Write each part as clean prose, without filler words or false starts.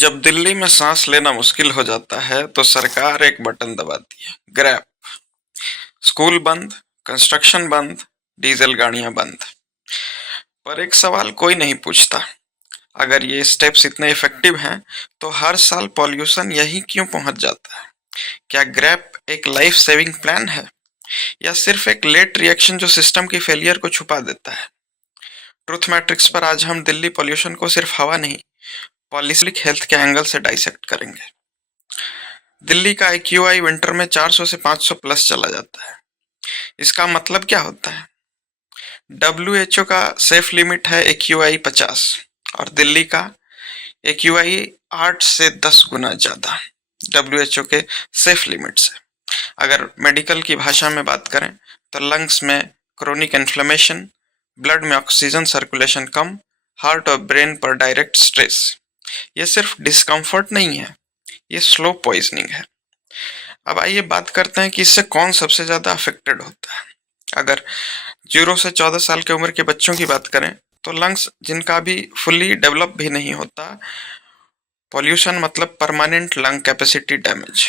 जब दिल्ली में सांस लेना मुश्किल हो जाता है तो सरकार एक बटन दबाती है, ग्रैब। स्कूल बंद, कंस्ट्रक्शन बंद, डीजल गाड़ियां बंद। पर एक सवाल कोई नहीं पूछता, अगर ये स्टेप्स इतने इफेक्टिव हैं तो हर साल पॉल्यूशन यही क्यों पहुंच जाता है? क्या ग्रैब एक लाइफ सेविंग प्लान है या सिर्फ एक लेट रिएक्शन जो सिस्टम की फेलियर को छुपा देता है? ट्रूथ मैट्रिक्स पर आज हम दिल्ली पॉल्यूशन को सिर्फ हवा नहीं, पॉलिसी हेल्थ के एंगल से डाइसेक्ट करेंगे। दिल्ली का AQI विंटर में 400 से 500 प्लस चला जाता है। इसका मतलब क्या होता है? WHO का सेफ लिमिट है AQI 50 और दिल्ली का AQI 8 से 10 गुना ज्यादा WHO के सेफ लिमिट से। अगर मेडिकल की भाषा में बात करें तो लंग्स में क्रोनिक इन्फ्लेमेशन, ब्लड में ऑक्सीजन सर्कुलेशन कम, हार्ट और ब्रेन पर डायरेक्ट स्ट्रेस। ये सिर्फ डिस्कम्फर्ट नहीं है, ये स्लो पॉइजनिंग है। अब आइए बात करते हैं कि इससे कौन सबसे ज्यादा अफेक्टेड होता है। अगर 0 से 14 साल की उम्र के बच्चों की बात करें तो लंग्स जिनका भी फुल्ली डेवलप भी नहीं होता, पॉल्यूशन मतलब परमानेंट लंग कैपेसिटी डैमेज।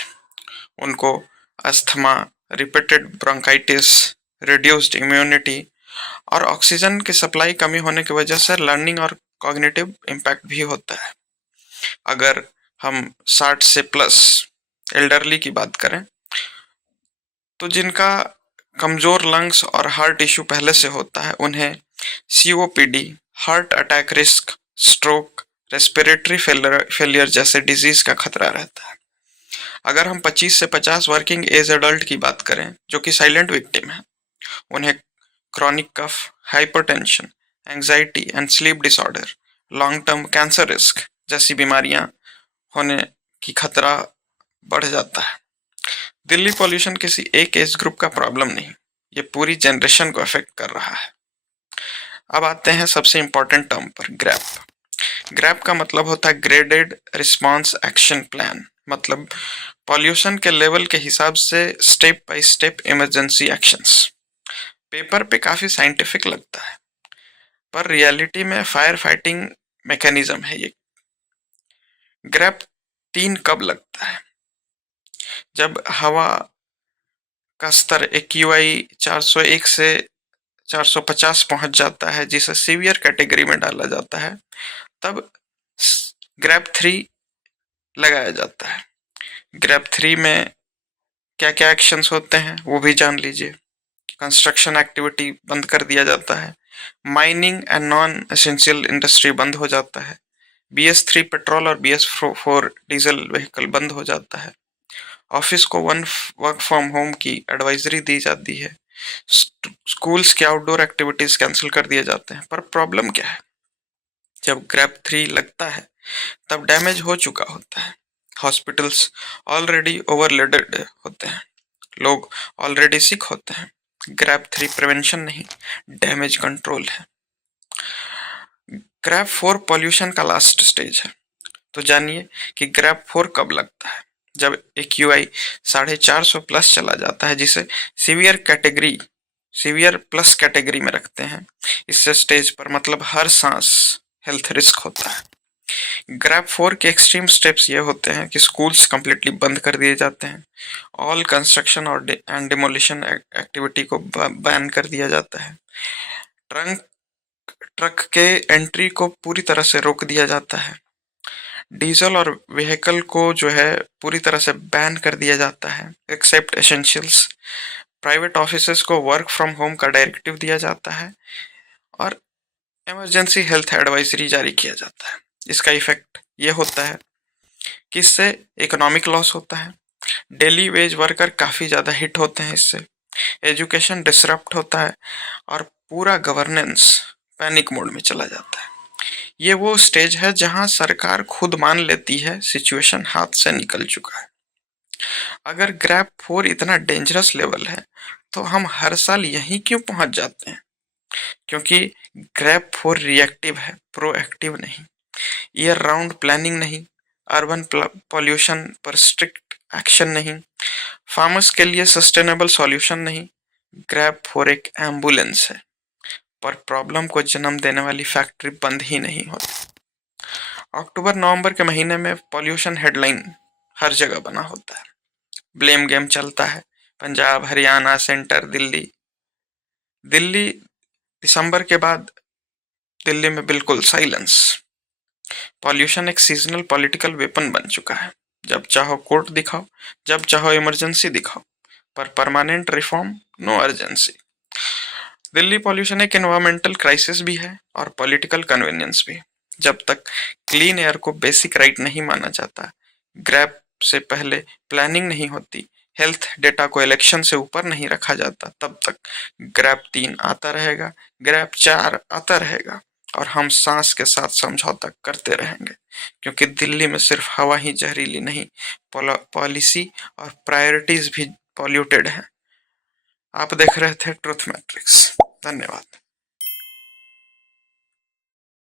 उनको asthma, repeated bronchitis, reduced immunity और ऑक्सीजन की सप्लाई कमी होने की वजह से लर्निंग और कॉग्निटिव इम्पैक्ट भी होता है। अगर हम 60 से प्लस एल्डरली की बात करें तो जिनका कमजोर लंग्स और हार्ट इश्यू पहले से होता है, उन्हें COPD, heart attack risk, stroke, respiratory failure जैसे डिजीज का खतरा रहता है। अगर हम 25 से 50 वर्किंग एज एडल्ट की बात करें जो कि साइलेंट विक्टिम है, उन्हें chronic cough, hypertension, anxiety and sleep disorder, long term cancer risk जैसी बीमारियां होने की खतरा बढ़ जाता है। दिल्ली पॉल्यूशन किसी एक एज ग्रुप का प्रॉब्लम नहीं, ये पूरी जनरेशन को अफेक्ट कर रहा है। अब आते हैं सबसे इंपॉर्टेंट टर्म पर, ग्रैप। ग्रैप का मतलब होता है ग्रेडेड रिस्पांस एक्शन प्लान, मतलब पॉल्यूशन के लेवल के हिसाब से step by step emergency actions. Paper पे काफी साइंटिफिक लगता है पर रियलिटी में फायर फाइटिंग मैकेनिज्म है ये। ग्रैप 3 कब लगता है? जब हवा का स्तर AQI 401 से 450 पहुंच जाता है, जिसे सीवियर कैटेगरी में डाला जाता है, तब ग्रैप 3 लगाया जाता है। ग्रैप 3 में क्या क्या एक्शंस होते हैं वो भी जान लीजिए। कंस्ट्रक्शन एक्टिविटी बंद कर दिया जाता है, mining and non essential industry बंद हो जाता है, BS3 पेट्रोल और BS4 डीजल व्हीकल बंद हो जाता है, ऑफिस को वर्क फ्रॉम होम की एडवाइजरी दी जाती है, स्कूल्स के आउटडोर एक्टिविटीज कैंसिल कर दिए जाते हैं। पर प्रॉब्लम क्या है? जब ग्रैप 3 लगता है तब डैमेज हो चुका होता है, हॉस्पिटल्स ऑलरेडी ओवरलोडेड होते हैं, लोग ऑलरेडी सिक होते हैं। ग्रैप 3 प्रिवेंशन नहीं, डैमेज कंट्रोल है। ग्रैप 4 पॉल्यूशन का लास्ट स्टेज है। तो जानिए कि ग्रैप 4 कब लगता है? जब AQI 450 प्लस चला जाता है, जिसे सीवियर प्लस कैटेगरी में रखते हैं। इससे स्टेज पर मतलब हर सांस हेल्थ रिस्क होता है। ग्रैप 4 के एक्सट्रीम स्टेप्स ये होते हैं कि स्कूल्स कंप्लीटली बंद कर दिए जाते हैं, ऑल कंस्ट्रक्शन और एंड डिमोलिशन एक्टिविटी को बैन कर दिया जाता है, ट्रक के एंट्री को पूरी तरह से रोक दिया जाता है, डीजल और व्हीकल को जो है पूरी तरह से बैन कर दिया जाता है एक्सेप्ट एसेंशियल्स, प्राइवेट ऑफिसेज को वर्क फ्रॉम होम का डायरेक्टिव दिया जाता है और इमरजेंसी हेल्थ एडवाइजरी जारी किया जाता है। इसका इफेक्ट ये होता है कि इससे इकोनॉमिक लॉस होता है, डेली वेज वर्कर काफ़ी ज़्यादा हिट होते हैं इससे, एजुकेशन डिसरप्ट होता है और पूरा गवर्नेंस पैनिक मोड में चला जाता है। ये वो स्टेज है जहां सरकार खुद मान लेती है सिचुएशन हाथ से निकल चुका है। अगर ग्रैप 4 इतना डेंजरस लेवल है तो हम हर साल यहीं क्यों पहुंच जाते हैं? क्योंकि ग्रैप 4 रिएक्टिव है, प्रोएक्टिव नहीं। ईयर राउंड प्लानिंग नहीं, अर्बन पॉल्यूशन पर स्ट्रिक्ट एक्शन नहीं, फार्मर्स के लिए सस्टेनेबल सॉल्यूशन नहीं। ग्रैप 4 एक एम्बुलेंस है, पर प्रॉब्लम को जन्म देने वाली फैक्ट्री बंद ही नहीं होती। अक्टूबर नवंबर के महीने में पॉल्यूशन हेडलाइन हर जगह बना होता है, ब्लेम गेम चलता है। पंजाब, हरियाणा, सेंटर, दिल्ली। दिल्ली दिसंबर के बाद दिल्ली में बिल्कुल साइलेंस। पॉल्यूशन एक सीजनल पॉलिटिकल वेपन बन चुका है। जब चाहो कोर्ट दिखाओ, जब चाहो इमरजेंसी दिखाओ, पर permanent reform no urgency. Delhi pollution एक एनवायरमेंटल क्राइसिस भी है और पॉलिटिकल कन्वीनियंस भी। जब तक क्लीन एयर को बेसिक राइट नहीं माना जाता, ग्रैब से पहले प्लानिंग नहीं होती, हेल्थ डेटा को इलेक्शन से ऊपर नहीं रखा जाता, तब तक ग्रैब 3 आता रहेगा, ग्रैब 4 आता रहेगा और हम सांस के साथ समझौता करते रहेंगे, क्योंकि दिल्ली में सिर्फ हवा ही जहरीली नहीं, पॉलिसी और प्रायोरिटीज भी पॉल्यूटेड हैं। आप देख रहे थे ट्रुथ मैट्रिक्स। धन्यवाद।